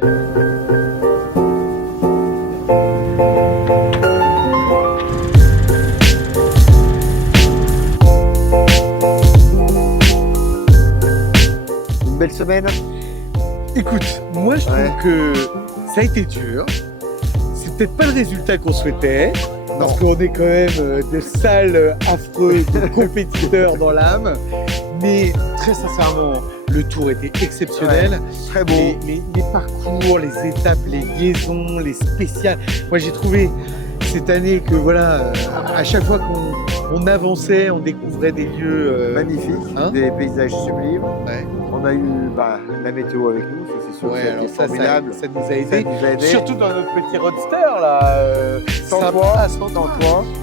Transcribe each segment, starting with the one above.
Une belle semaine. Écoute, moi je trouve que ça a été dur. C'est peut-être pas le résultat qu'on souhaitait, parce qu'on est quand même de sales, affreux, de compétiteurs dans l'âme. Mais très sincèrement, le tour était exceptionnel. Très beau. Les parcours, les étapes, les liaisons, les spéciales. Moi j'ai trouvé cette année que voilà, à chaque fois qu'on avançait, on découvrait des lieux magnifiques, des paysages sublimes. Ouais. On a eu la météo avec nous, ça c'est sûr, alors formidable. Ça nous a aidé. Aidé. Surtout dans notre petit roadster là. Sans toi.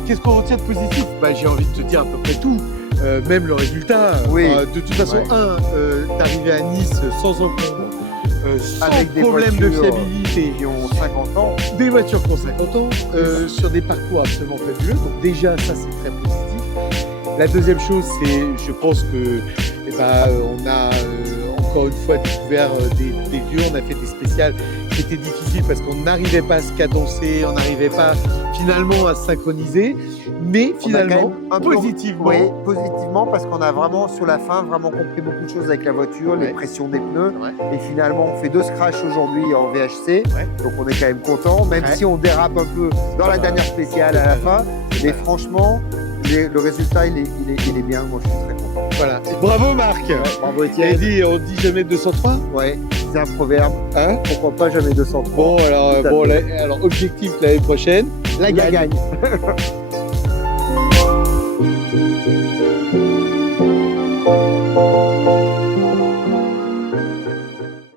Qu'est-ce qu'on retient de positif? J'ai envie de te dire à peu près tout. Même le résultat. Oui. De toute façon, d'arriver à Nice sans encombre, sans avec des problème de fiabilité. Qui ont 50 ans. Des voitures qui ont 50 ans, sur des parcours absolument fabuleux. Donc déjà, ça c'est très positif. La deuxième chose, c'est, je pense que on a encore une fois découvert des lieux, on a fait des spéciales qui étaient difficiles parce qu'on n'arrivait pas à se cadencer, on n'arrivait pas finalement à se synchroniser, mais finalement, positivement. Oui, positivement, parce qu'on a vraiment, sur la fin, vraiment compris beaucoup de choses avec la voiture, les pressions des pneus, et finalement, on fait 2 scratchs aujourd'hui en VHC, donc on est quand même content, même si on dérape un peu dans la dernière spéciale à la fin, mais franchement, le résultat, il est bien, moi je suis très content. Voilà. Bravo Marc. Bravo Étienne. On dit jamais 203. Ouais, c'est un proverbe. Pourquoi pas jamais 203. Bon, alors objectif l'année prochaine, la gagne.